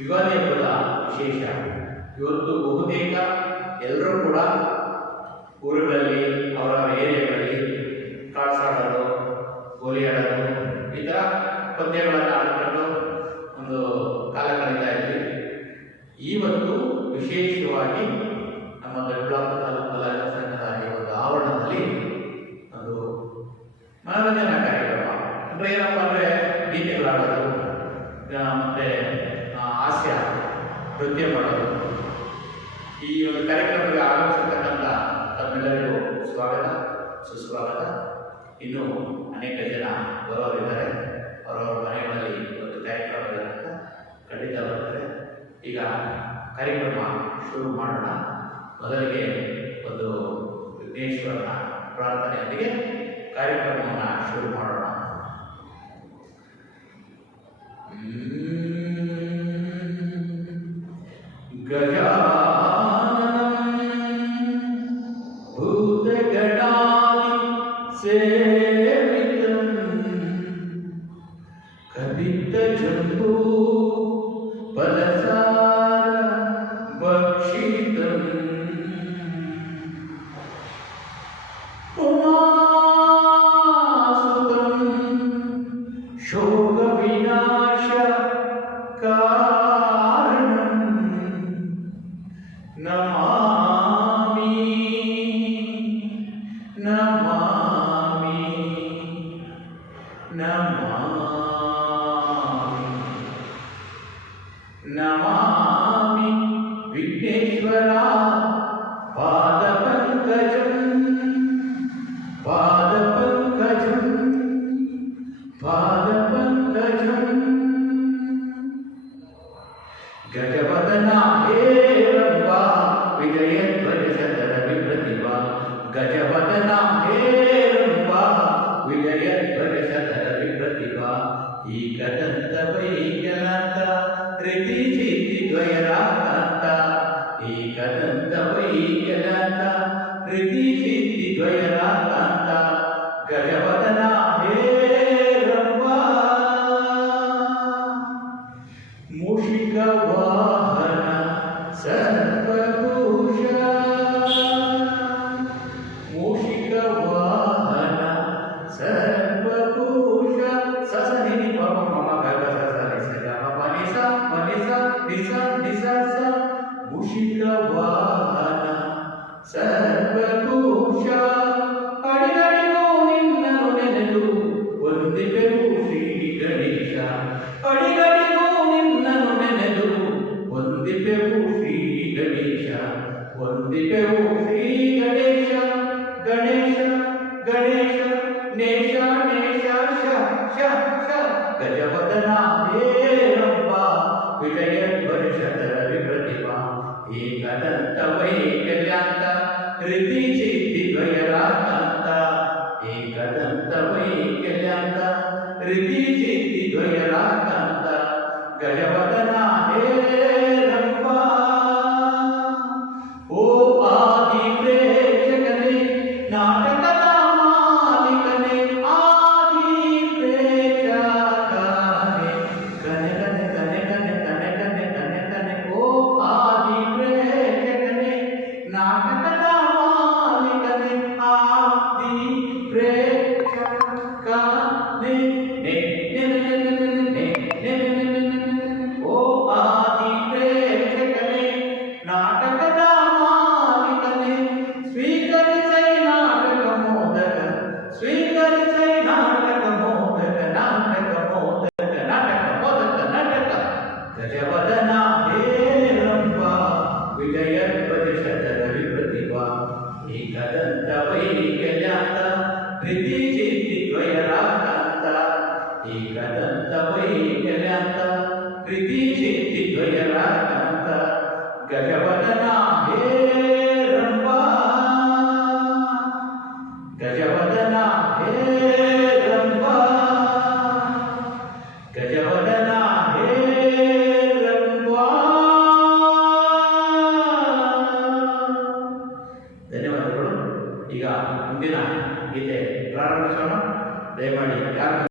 ಯುಗಾದಿ ಹಬ್ಬದ ವಿಶೇಷ. ಇವತ್ತು ಬಹುತೇಕ ಎಲ್ಲರೂ ಕೂಡ ಊರುಗಳಲ್ಲಿ ಅವರ ಏರಿಯಾಗಳಲ್ಲಿ ಕಾಡ್ಸಾಡೋದು, ಗೋಲಿ ಆಡೋದು, ಈ ಥರ ಪಂದ್ಯಗಳನ್ನು ಆಡ್ಕೊಂಡು ಒಂದು ಕಾಲ ಕಳೀತಾ ಇದ್ವಿ. ಇವತ್ತು ವಿಶೇಷವಾಗಿ ನಮ್ಮ ದೊಡ್ಡಬಳ್ಳಾಪುರ ತಾಲೂಕು ಕಲಾವಿದರ ಸಂಘದ ಈ ಒಂದು ಆವರಣದಲ್ಲಿ ಒಂದು ಮನೋರಂಜನಾ ಕಾರ್ಯಕ್ರಮ ಅಂದರೆ ಏನಪ್ಪ ಅಂದರೆ ಗೀತೆಗಳಾಡೋದು ಮತ್ತು ಹಾಸ್ಯ ನೃತ್ಯ ಮಾಡೋದು. ಈ ಒಂದು ಕಾರ್ಯಕ್ರಮಕ್ಕೆ ಆಗಮಿಸಿರ್ತಕ್ಕಂಥ ತಮ್ಮೆಲ್ಲರಿಗೂ ಸ್ವಾಗತ, ಸುಸ್ವಾಗತ. ಇನ್ನೂ ಅನೇಕ ಜನ ಬರೋರಿದ್ದಾರೆ, ಅವರವರ ಮನೆಗಳಲ್ಲಿ ಒಂದು ಕಾರ್ಯಕ್ರಮ ಇರೋದ್ರಿಂದ ಖಂಡಿತ ಬರ್ತಾರೆ. ಈಗ ಕಾರ್ಯಕ್ರಮ ಶುರು ಮಾಡೋಣ. ಮೊದಲಿಗೆ ಒಂದು ವಿಘ್ನೇಶ್ವರನ ಪ್ರಾರ್ಥನೆಯೊಂದಿಗೆ ಕಾರ್ಯಕ್ರಮವನ್ನು ಶುರು ಮಾಡೋಣ. ಭೂತಗಣಾದಿ ಸೇವಿತಂ ಕವಿತ ಜಂಬೂ ಫಲಸಾರ ಭಕ್ಷಿತಂ ಉಮಾಸುತಂ ಶೋಕ ವಿನಾಶ ಕಾರಣಂ ನಮಾಮಿ ನಮಾಮಿ ನಮಾಮಿ ನಮಾಮಿ ವಿಘ್ನೇಶ್ವರ ಪಾದಪಂಕಜಂ ಪಾದಪಂಕಜಂ ಪಾದಪಂಕಜಂ ಗಜವದನ ಹೇರಂಬ ವಿಜಯಧ್ವಜ ಶತರ ವಿಪ್ರತಿಭಾ ಗಜವದನ ಹೇರಂಬ ವಿಜಯಧ್ವಜ ಶತರ ವಿಪ್ರತಿಭಾ ಏಕದಂತ ವೈಕಲಂತ ಋತಿ ಚಿತಿ ದ್ವಯರಾಕಾಂತ ಏಕದಂತ ವೈಕಲಂತ ಋತಿ ಚಿತಿ ದ್ವಯರಾಕಾಂತ ಗಜವದನ ಹೇರಂಬ ಮೂಷಿಕ ವಾಹನ ಸರ್ವಭೂಷ ಮೂಷಿಕ ವಾಹನ ಸರ್ವಭೂಷ ಸಸನಿ ಪಮ ಮಮ ಗಗ ಸಸನಿ ಸಗಮ ಪನಿಸ ಪನಿಸ ನಿಸ ನಿಸ ಸ ಮೂಷಿಕ ವಾಹನ ಸರ್ವಭೂಷ ಅಡಿಗಡಿಗೂ ನಿನ್ನನು ನೆನೆದು ವಂದಿಪೆವು ಶ್ರೀ ಗಣೇಶ ಅಡಿಗಡಿಗೂ ನಿನ್ನನು ನೆನೆದು ವಂದಿಪೆವು ಶ್ರೀ ಗಣೇಶ ವಂದಿಪೆವು ಶ್ರೀ ಗಣೇಶ ಗಣೇಶ ಗಣೇಶ ನೇಶ ನೇಶ ಶ ಶ ಶ ಗಜವದನ ಹೇರಂಬ ವಿಜಯಧ್ವಜ ಶತರ ವಿಪ್ರತಿಭಾ ಏಕದಂತ ವೈಕಲ್ಯಾಂತ ಋತಿ ಚಿತಿ ದ್ವಯರಾಕಾಂತ ಏಕದಂತ ವೈಕಲ್ಯಾಂತ ಋತಿ ಚಿತಿ ದ್ವಯರಾಕಾಂತ ಗಜವದನ ಹೇರಂಬ. ಓ ಆದಿ ಪ್ರೇಕ್ಷಕನೇ ನಾಟಕದ ಮಾಲೀಕನೇ ಆದಿ ಪ್ರೇಕ್ಷಕನೇ ಕನೆ ಕನೆ ಕನೆ ಕನೆ ಕನೆ ಕನೆ ಕನೆ ಕನೆ ಓ ಆದಿ ಪ್ರೇಕ್ಷಕನೇ ನಾಟಕದ ಮಾಲೀಕನೇ ಆದಿ ಪ್ರೇಕ್ಷಕನೇ ನೆ ನೆ ನೆ ನೆ ನೆ ನೆ ಓ ಆದಿ ಪ್ರೇಕ್ಷಕನೇ ನಾಟಕದ ಮಾಲೀಕನೇ ಸ್ವೀಕರಿಸೈ ನಾಟಕ ಮೋದಕ ಸ್ವೀಕರಿಸೈ ನಾಟಕ ಮೋದಕ ನಾಟಕ ಮೋದಕ ನಾಟಕ ಮೋದಕ ನಾಟಕ ಗಜವದನ ಹೇರಂಬ ವಿಜಯಧ್ವಜ ಶತರ ವಿಪ್ರತಿಭಾ ಏಕದಂತ ವೈಕಲ್ಯಾಂತ ಋತಿ ಚಿತಿ ದ್ವಯರಾಕಾಂತ ಏಕದಂತ ವೈಕಲ್ಯಾಂತ ಋತಿ ಚಿತಿ ದ್ವಯರಾಕಾಂತ ಗಜವದನ